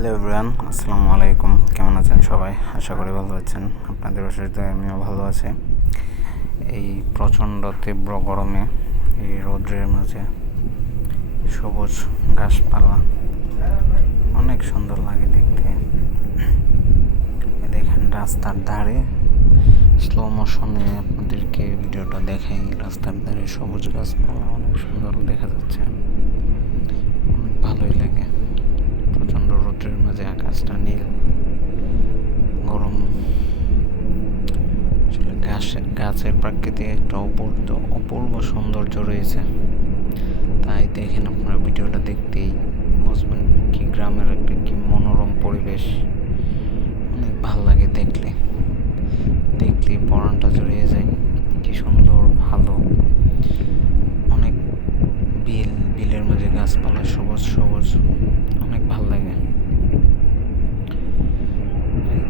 Hello everyone, আসসালামু আলাইকুম। কেমন আছেন সবাই? আশা করি ভালো আছেন। আপনাদের অসুবিধায় আমিও ভালো আছি। এই প্রচণ্ড তীব্র গরমে এই রৌদ্রের মাঝে সবুজ গাছপালা অনেক সুন্দর লাগে দেখতে। দেখেন রাস্তার ধারে স্লো মোশনে আপনাদেরকে ভিডিওটা দেখাই। রাস্তার ধারে সবুজ গাছপালা অনেক সুন্দর দেখা যাচ্ছে, অনেক ভালোই লাগে। প্রচণ্ড রৌদ্রের মাঝে আকাশটা নীল, গরম। আসলে গাছের প্রাকৃতিক একটা অপূর্ব সৌন্দর্য রয়েছে। তাই দেখেন, আপনারা ভিডিওটা দেখতেই বুঝবেন কি গ্রামের একটা কি মনোরম পরিবেশ। অনেক ভালো লাগে দেখলে পরাণটা জুড়িয়ে যায়। কি সুন্দর, ভালো। অনেক বিলের মাঝে গাছপালা সবুজ সবুজ, অনেক ভালো লাগে।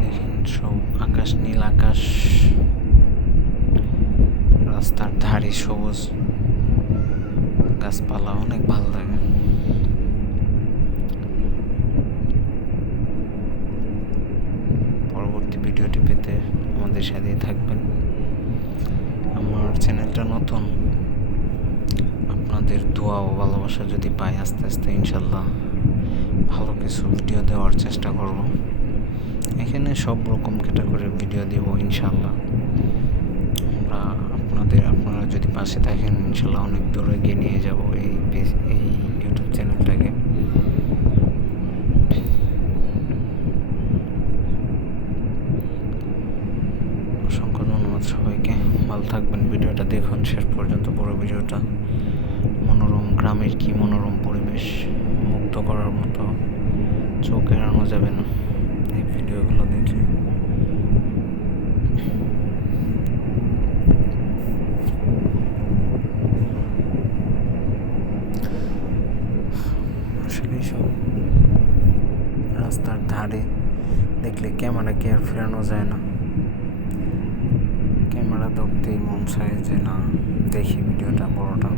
দেখেন সব আকাশ, নীল আকাশ, রাস্তার ধারে সবুজ গাছপালা, অনেক ভালো লাগে। পরবর্তী ভিডিওটি পেতে আমাদের সাথেই থাকবেন। আমার চ্যানেলটা নতুন, আপনাদের দোয়া ও ভালোবাসা যদি পাই, আস্তে আস্তে ইনশাল্লাহ ভালো কিছু ভিডিও দেওয়ার চেষ্টা করব। এখানে সব রকম ক্যাটাগরির ভিডিও দেব ইনশাল্লাহ। আপনারা যদি পাশে থাকেন, ইনশাল্লাহ অনেক দূরে এগিয়ে নিয়ে যাব এই ইউটিউব চ্যানেলটাকে। অসংখ্য ধন্যবাদ সবাইকে। ভালো থাকবেন। ভিডিওটা দেখুন শেষ পর্যন্ত, পুরো ভিডিওটা। মনোরম গ্রামের কি মনোরম পরিবেশ, মুগ্ধ করার মতো, চোখ এড়ানো যাবে না এই ভিডিওগুলো দেখে। আসলে সব রাস্তার ধারে দেখলে ক্যামেরাকে আর ফেরানো যায় না। ক্যামেরা ধরতেই মন চায় যে না, দেখি ভিডিওটা বড়টা।